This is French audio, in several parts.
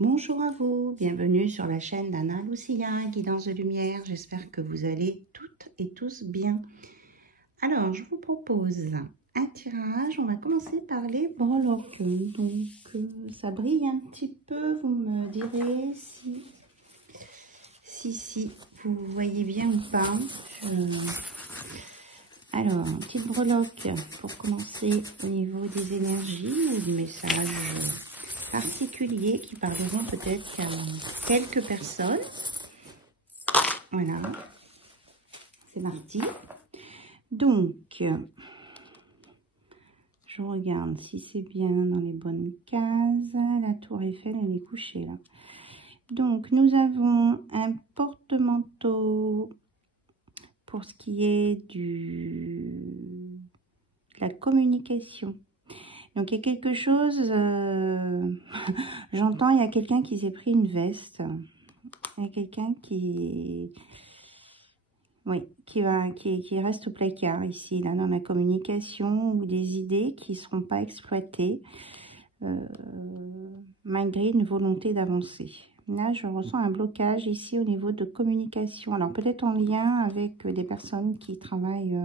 Bonjour à vous, bienvenue sur la chaîne d'Anna Lucia, Guidance de Lumière. J'espère que vous allez toutes et tous bien. Alors, je vous propose un tirage. On va commencer par les breloques. Donc, ça brille un petit peu. Vous me direz si vous voyez bien ou pas. Alors, une petite breloque pour commencer au niveau des énergies ou du message particuliers qui parleront peut-être à quelques personnes. Voilà, c'est parti. Donc, je regarde si c'est bien dans les bonnes cases. La tour Eiffel, elle est couchée là. Donc, nous avons un porte-manteau pour ce qui est de la communication. Donc, il y a quelque chose, j'entends, il y a quelqu'un qui s'est pris une veste. Il y a quelqu'un qui reste au placard ici, là, dans la communication, ou des idées qui ne seront pas exploitées, malgré une volonté d'avancer. Là, je ressens un blocage ici au niveau de communication. Alors, peut-être en lien avec des personnes qui travaillent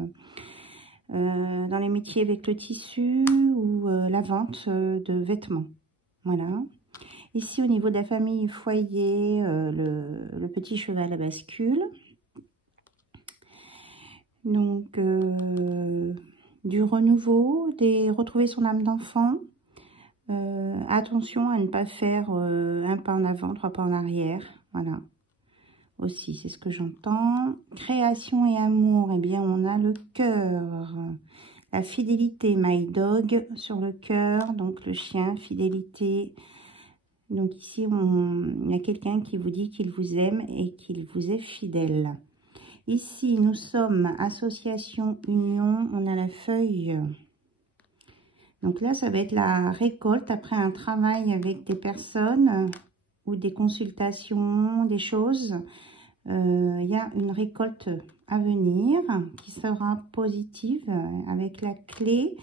dans les métiers avec le tissu ou la vente de vêtements. Voilà. Ici, au niveau de la famille, foyer, le petit cheval à bascule. Donc, du renouveau, retrouver son âme d'enfant. Attention à ne pas faire un pas en avant, 3 pas en arrière. Voilà. Aussi, c'est ce que j'entends. Création et amour, eh bien, on a le cœur. La fidélité, my dog, sur le cœur. Donc, le chien, fidélité. Donc, ici, il y a quelqu'un qui vous dit qu'il vous aime et qu'il vous est fidèle. Ici, nous sommes association, union. On a la feuille. Donc là, ça va être la récolte après un travail avec des personnes ou des consultations, des choses. Il y a une récolte à venir qui sera positive avec la clé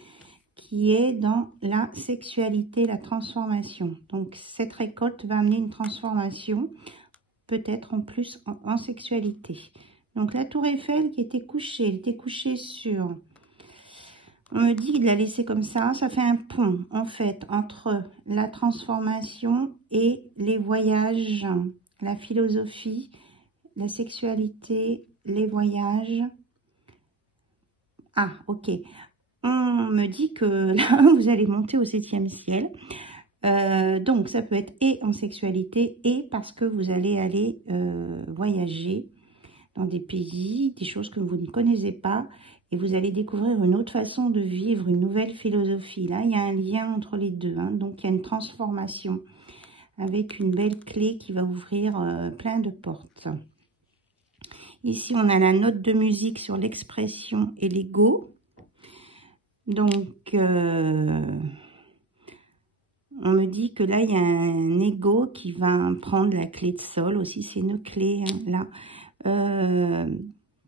qui est dans la sexualité, la transformation. Donc cette récolte va amener une transformation, peut-être en plus en sexualité. Donc la tour Eiffel qui était couchée, elle était couchée sur... On me dit de la laisser comme ça fait un pont en fait entre la transformation et les voyages, la philosophie, la sexualité, les voyages. Ah, ok. On me dit que là, vous allez monter au 7e ciel. Donc, ça peut être et en sexualité et parce que vous allez aller voyager dans des pays, des choses que vous ne connaissez pas. Et vous allez découvrir une autre façon de vivre, une nouvelle philosophie. Là, il y a un lien entre les deux. Hein. Donc, il y a une transformation avec une belle clé qui va ouvrir plein de portes. Ici, on a la note de musique sur l'expression et l'ego. Donc, on me dit que là, il y a un ego qui va prendre la clé de sol. Aussi, c'est une clé, hein, là.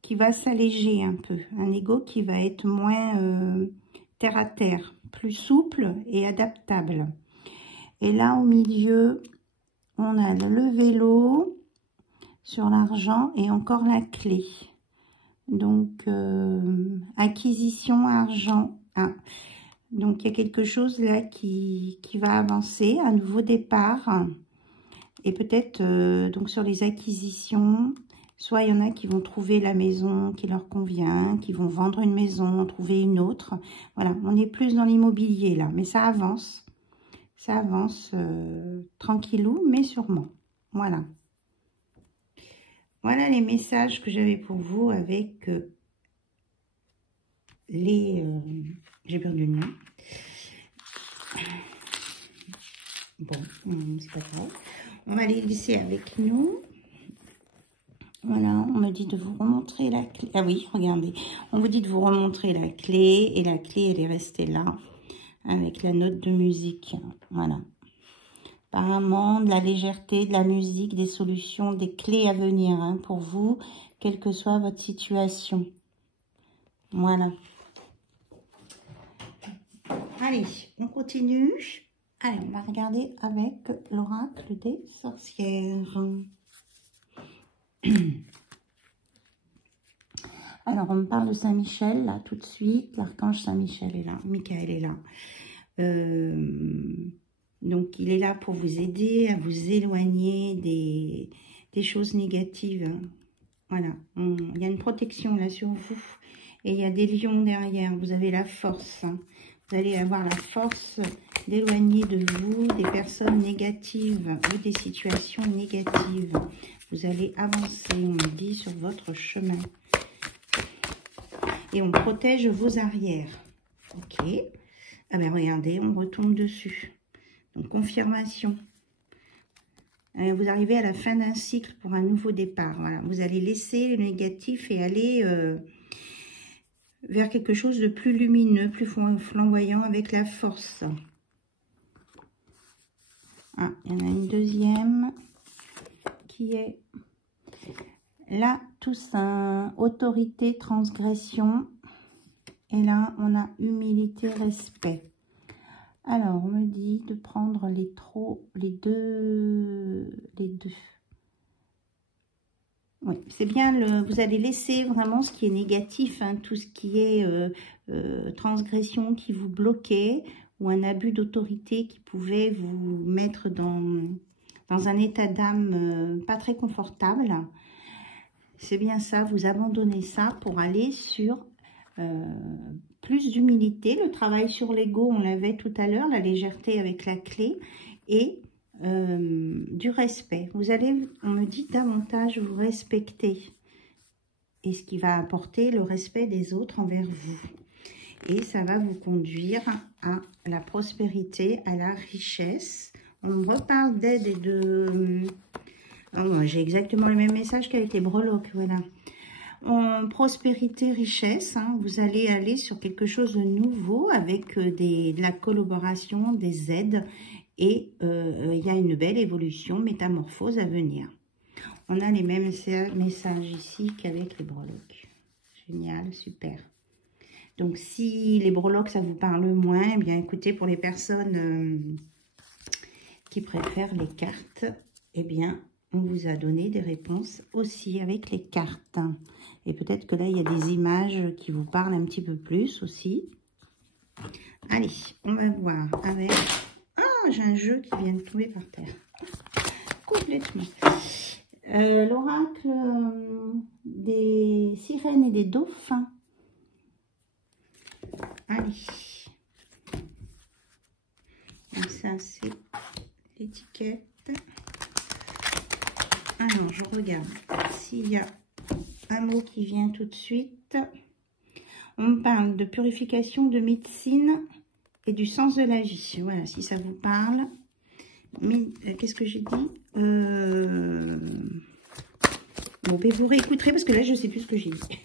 Qui va s'alléger un peu. Un ego qui va être moins terre à terre, plus souple et adaptable. Et là, au milieu, on a le vélo sur l'argent et encore la clé. Donc, acquisition, argent. Ah. Donc, il y a quelque chose là qui va avancer, un nouveau départ. Et peut-être, donc, sur les acquisitions... Soit il y en a qui vont trouver la maison qui leur convient, qui vont vendre une maison, trouver une autre. Voilà, on est plus dans l'immobilier là, mais ça avance. Ça avance tranquillou, mais sûrement. Voilà. Voilà les messages que j'avais pour vous avec les... J'ai perdu le nom. Bon, c'est pas grave. On va les laisser avec nous. Voilà, on me dit de vous remontrer la clé. Ah oui, regardez. On vous dit de vous remontrer la clé. Et la clé, elle est restée là. Avec la note de musique. Voilà. Apparemment, de la légèreté, de la musique, des solutions, des clés à venir hein, pour vous. Quelle que soit votre situation. Voilà. Allez, on continue Allez, on va regarder avec l'oracle des sorcières. Alors, on me parle de Saint-Michel, là, tout de suite. L'archange Saint-Michel est là. Michael est là. Donc, il est là pour vous aider à vous éloigner des choses négatives. Voilà. Il y a une protection, là, sur vous. Et il y a des lions derrière. Vous avez la force. Vous allez avoir la force d'éloigner de vous des personnes négatives ou des situations négatives. Vous allez avancer, on me dit, sur votre chemin. Et on protège vos arrières. Ok. Ah ben regardez, on retombe dessus. Donc confirmation. Vous arrivez à la fin d'un cycle pour un nouveau départ. Voilà. Vous allez laisser le négatif et aller vers quelque chose de plus lumineux, plus flamboyant avec la force. Ah, il y en a une deuxième qui est là, Toussaint, autorité, transgression. Et là, on a humilité, respect. Alors, on me dit de prendre les deux. Oui, c'est bien, vous allez laisser vraiment ce qui est négatif, hein, tout ce qui est transgression qui vous bloquait, ou un abus d'autorité qui pouvait vous mettre dans un état d'âme pas très confortable. C'est bien ça, vous abandonnez ça pour aller sur plus d'humilité. Le travail sur l'ego, on l'avait tout à l'heure, la légèreté avec la clé, et du respect. Vous allez, on me dit, davantage vous respecter. Et ce qui va apporter le respect des autres envers vous. Et ça va vous conduire à la prospérité, à la richesse. On me reparle d'aide et de... Oh, j'ai exactement le même message qu'avec les breloques, voilà. En prospérité, richesse, hein, vous allez aller sur quelque chose de nouveau avec de la collaboration, des aides. Et il y a une belle évolution, métamorphose à venir. On a les mêmes messages ici qu'avec les breloques. Génial, super. Donc, si les breloques, ça vous parle moins, eh bien, écoutez, pour les personnes qui préfèrent les cartes, eh bien, on vous a donné des réponses aussi avec les cartes. Et peut-être que là, il y a des images qui vous parlent un petit peu plus aussi. Allez, on va voir avec... Ah, j'ai un jeu qui vient de tomber par terre. Complètement. L'oracle des sirènes et des dauphins. Allez. Donc ça, c'est l'étiquette. Alors, je regarde s'il y a un mot qui vient tout de suite. On me parle de purification, de médecine et du sens de la vie. Voilà, si ça vous parle. Mais qu'est-ce que j'ai dit? Bon, ben vous réécouterez parce que là, je ne sais plus ce que j'ai dit.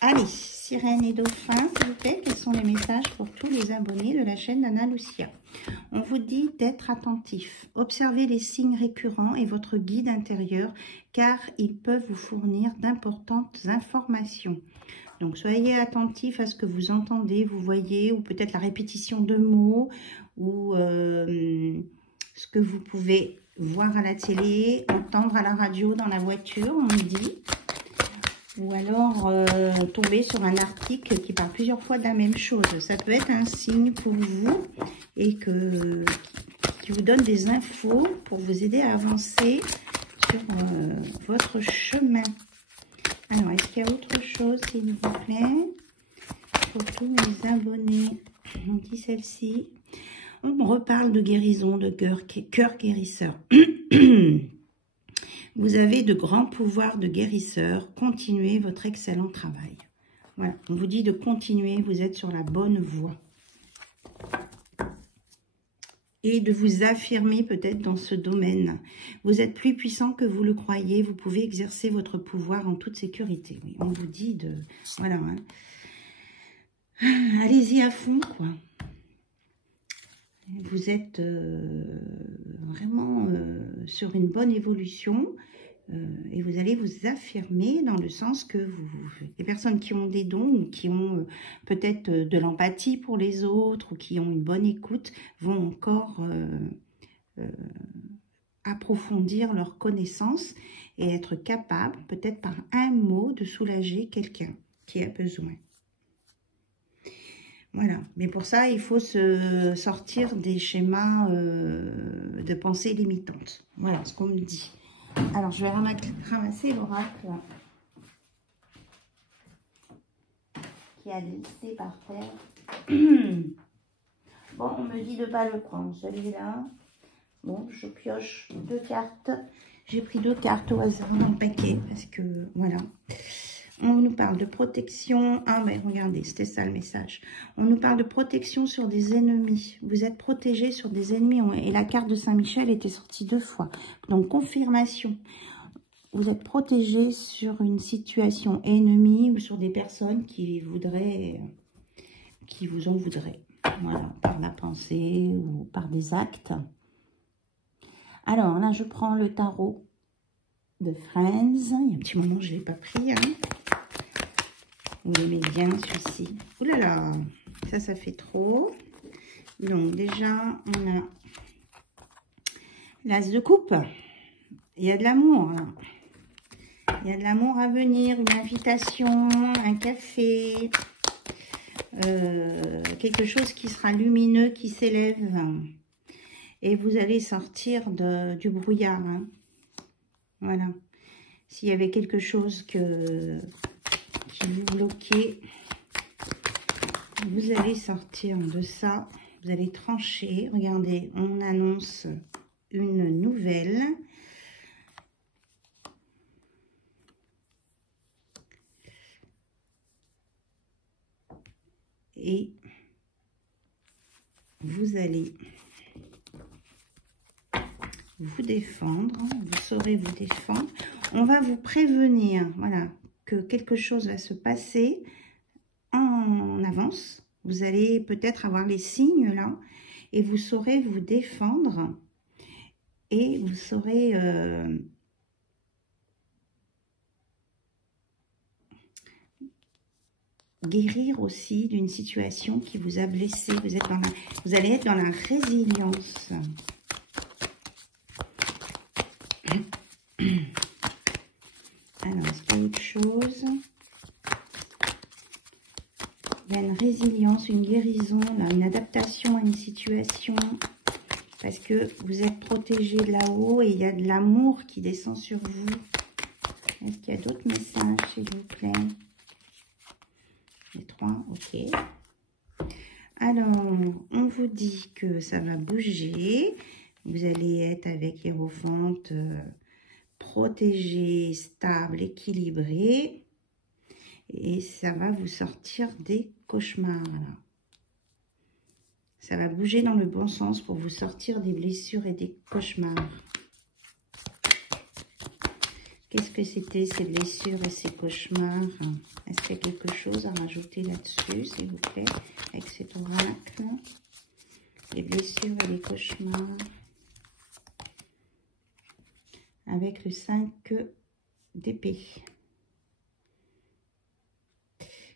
Allez, sirène et dauphin, s'il vous plaît. Quels sont les messages pour tous les abonnés de la chaîne d'Anna Lucia? On vous dit d'être attentif. Observez les signes récurrents et votre guide intérieur, car ils peuvent vous fournir d'importantes informations. Donc, soyez attentif à ce que vous entendez, vous voyez, ou peut-être la répétition de mots, ou ce que vous pouvez voir à la télé, entendre à la radio, dans la voiture, on me dit. Ou alors tomber sur un article qui parle plusieurs fois de la même chose. Ça peut être un signe pour vous et qui vous donne des infos pour vous aider à avancer sur votre chemin. Alors, est-ce qu'il y a autre chose, s'il vous plaît, pour tous mes abonnés? On dit celle-ci. On reparle de guérison, de cœur guérisseur. Vous avez de grands pouvoirs de guérisseur. Continuez votre excellent travail. Voilà, on vous dit de continuer. Vous êtes sur la bonne voie. Et de vous affirmer peut-être dans ce domaine. Vous êtes plus puissant que vous le croyez. Vous pouvez exercer votre pouvoir en toute sécurité. Oui, on vous dit de... Voilà. Hein. Allez-y à fond, quoi. Vous êtes vraiment sur une bonne évolution. Et vous allez vous affirmer dans le sens que les personnes qui ont des dons ou qui ont peut-être de l'empathie pour les autres ou qui ont une bonne écoute vont encore approfondir leurs connaissances et être capables, peut-être par un mot, de soulager quelqu'un qui a besoin. Voilà, mais pour ça, il faut se sortir des schémas de pensée limitantes. Voilà ce qu'on me dit. Alors, je vais ramasser l'oracle qui a glissé par terre. Bon, on me dit de ne pas le prendre, celui-là. Bon, je pioche 2 cartes. J'ai pris 2 cartes au hasard dans le paquet parce que, voilà. On nous parle de protection. Ah, mais regardez, c'était ça le message. On nous parle de protection sur des ennemis. Vous êtes protégé sur des ennemis. Et la carte de Saint-Michel était sortie 2 fois. Donc, confirmation. Vous êtes protégé sur une situation ennemie ou sur des personnes qui voudraient, qui vous en voudraient. Voilà, par la pensée ou par des actes. Alors, là, je prends le tarot de Friends. Il y a un petit moment, je ne l'ai pas pris. Hein. Vous l'aimez bien, celui-ci. Ouh là là, ça fait trop. Donc, déjà, on a l'as de coupe. Il y a de l'amour, là. Il y a de l'amour à venir, une invitation, un café, quelque chose qui sera lumineux, qui s'élève. Et vous allez sortir du brouillard. Hein. Voilà. S'il y avait quelque chose qui vous bloquait, vous allez sortir de ça. Vous allez trancher. Regardez, on annonce une nouvelle. Et vous allez vous défendre, vous saurez vous défendre. On va vous prévenir, voilà, que quelque chose va se passer en avance. Vous allez peut-être avoir les signes là, et vous saurez vous défendre, et vous saurez guérir aussi d'une situation qui vous a blessé. Vous allez être dans la résilience. Alors, est-ce qu'il y a autre chose? Il y a une résilience, une guérison, là, une adaptation à une situation. Parce que vous êtes protégé là-haut et il y a de l'amour qui descend sur vous. Est-ce qu'il y a d'autres messages, s'il vous plaît? Les 3, ok. Alors, on vous dit que ça va bouger. Vous allez être avec Hiérophante protégé, stable, équilibré. Et ça va vous sortir des cauchemars. Là. Ça va bouger dans le bon sens pour vous sortir des blessures et des cauchemars. Qu'est-ce que c'était ces blessures et ces cauchemars? Est-ce qu'il y a quelque chose à rajouter là-dessus, s'il vous plaît, avec cet oracle? Les blessures et les cauchemars. Avec le 5 d'épée.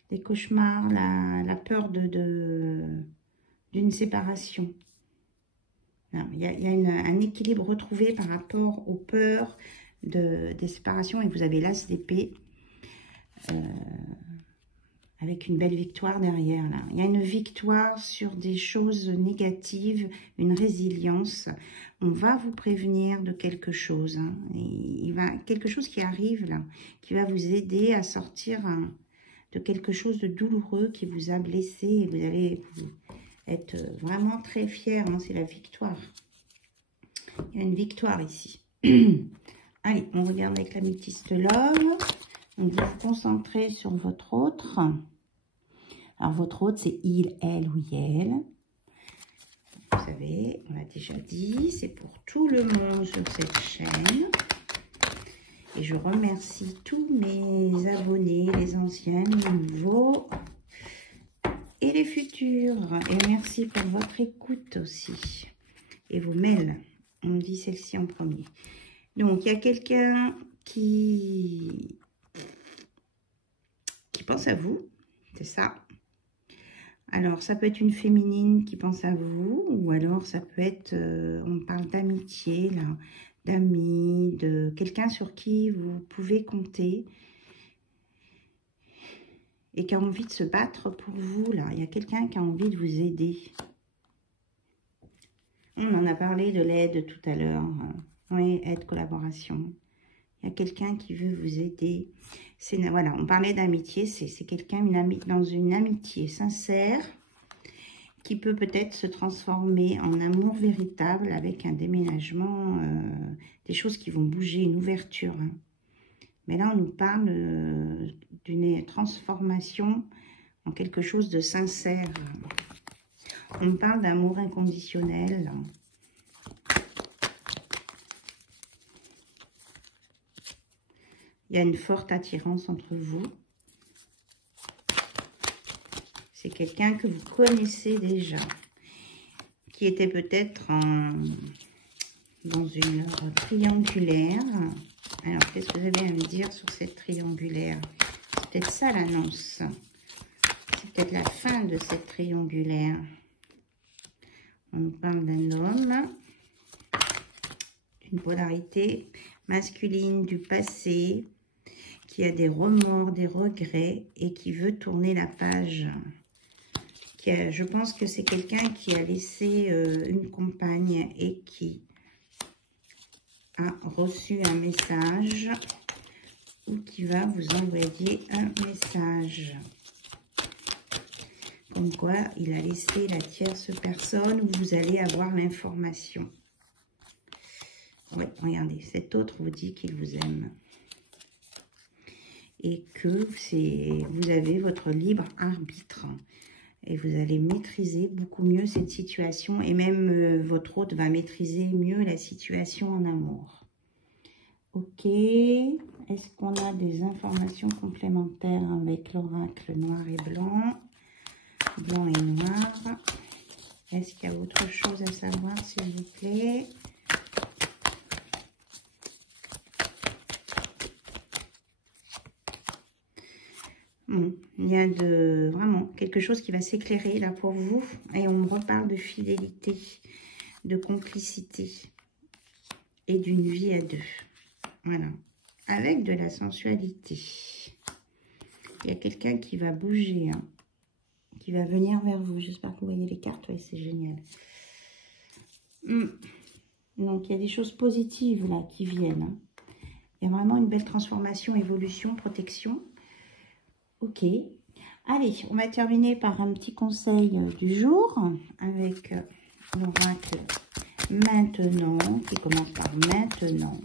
Les cauchemars, la peur d'une séparation. Non, il y a un équilibre retrouvé par rapport aux peurs des séparations. Et vous avez l'as d'épée avec une belle victoire derrière. Là. Il y a une victoire sur des choses négatives, une résilience. On va vous prévenir de quelque chose. Hein. Quelque chose qui arrive là, qui va vous aider à sortir de quelque chose de douloureux qui vous a blessé. Et vous allez être vraiment très fiers. Hein. C'est la victoire. Il y a une victoire ici. Allez, on regarde avec l'améthyste love. Donc, vous vous concentrez sur votre autre. Alors, votre autre, c'est il, elle ou elle. Vous savez, on l'a déjà dit, c'est pour tout le monde sur cette chaîne. Et je remercie tous mes abonnés, les anciens, les nouveaux et les futurs. Et merci pour votre écoute aussi. Et vos mails. On me dit celle-ci en premier. Donc, il y a quelqu'un qui pense à vous, c'est ça. Alors, ça peut être une féminine qui pense à vous, ou alors ça peut être, on parle d'amitié, là, d'amis, de quelqu'un sur qui vous pouvez compter et qui a envie de se battre pour vous, là. Il y a quelqu'un qui a envie de vous aider. On en a parlé de l'aide tout à l'heure. Oui, aide, collaboration. Il y a quelqu'un qui veut vous aider. Voilà, on parlait d'amitié, c'est quelqu'un dans une amitié sincère qui peut peut-être se transformer en amour véritable avec un déménagement, des choses qui vont bouger, une ouverture. Hein. Mais là, on nous parle d'une transformation en quelque chose de sincère. On parle d'amour inconditionnel. Il y a une forte attirance entre vous. C'est quelqu'un que vous connaissez déjà, qui était peut-être dans une triangulaire. Alors, qu'est-ce que vous avez à me dire sur cette triangulaire? C'est peut-être ça l'annonce. C'est peut-être la fin de cette triangulaire. On nous parle d'un homme, d'une polarité masculine du passé, qui a des remords, des regrets et qui veut tourner la page. Je pense que c'est quelqu'un qui a laissé une compagne et qui a reçu un message ou qui va vous envoyer un message. Comme quoi, il a laissé la tierce personne où vous allez avoir l'information. Oui, regardez, cet autre vous dit qu'il vous aime. Et que vous avez votre libre arbitre. Et vous allez maîtriser beaucoup mieux cette situation. Et même votre hôte va maîtriser mieux la situation en amour. Ok. Est-ce qu'on a des informations complémentaires avec l'oracle noir et blanc? Blanc et noir. Est-ce qu'il y a autre chose à savoir, s'il vous plaît? Bon, il y a vraiment quelque chose qui va s'éclairer là pour vous. Et on me reparle de fidélité, de complicité et d'une vie à deux. Voilà. Avec de la sensualité. Il y a quelqu'un qui va bouger, hein, qui va venir vers vous. J'espère que vous voyez les cartes. Oui, c'est génial. Donc, il y a des choses positives là qui viennent. Hein. Il y a vraiment une belle transformation, évolution, protection. Ok, allez, on va terminer par un petit conseil du jour avec l'oracle maintenant, qui commence par maintenant.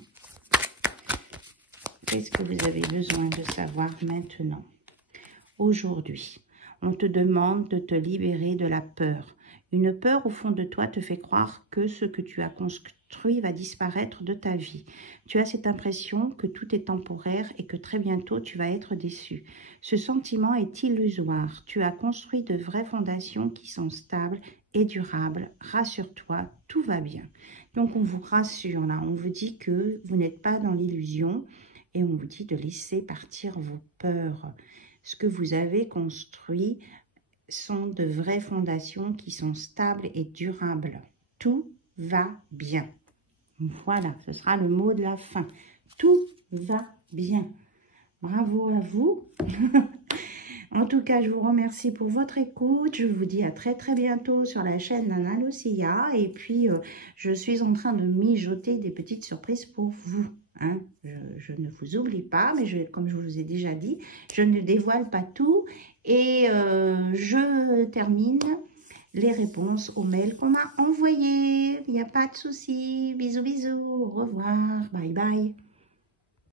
Qu'est-ce que vous avez besoin de savoir maintenant? Aujourd'hui, on te demande de te libérer de la peur. Une peur au fond de toi te fait croire que ce que tu as construit va disparaître de ta vie. Tu as cette impression que tout est temporaire et que très bientôt tu vas être déçu. Ce sentiment est illusoire. Tu as construit de vraies fondations qui sont stables et durables. Rassure-toi, tout va bien. Donc on vous rassure là, on vous dit que vous n'êtes pas dans l'illusion et on vous dit de laisser partir vos peurs. Ce que vous avez construit sont de vraies fondations qui sont stables et durables. Tout va bien. Voilà, ce sera le mot de la fin. Tout va bien. Bravo à vous. En tout cas, je vous remercie pour votre écoute. Je vous dis à très très bientôt sur la chaîne Nana Lucia. Et puis, je suis en train de mijoter des petites surprises pour vous. Hein. Je ne vous oublie pas, mais comme je vous ai déjà dit, je ne dévoile pas tout. Et je termine les réponses aux mails qu'on m'a envoyés. Il n'y a pas de souci. Bisous, bisous. Au revoir. Bye, bye.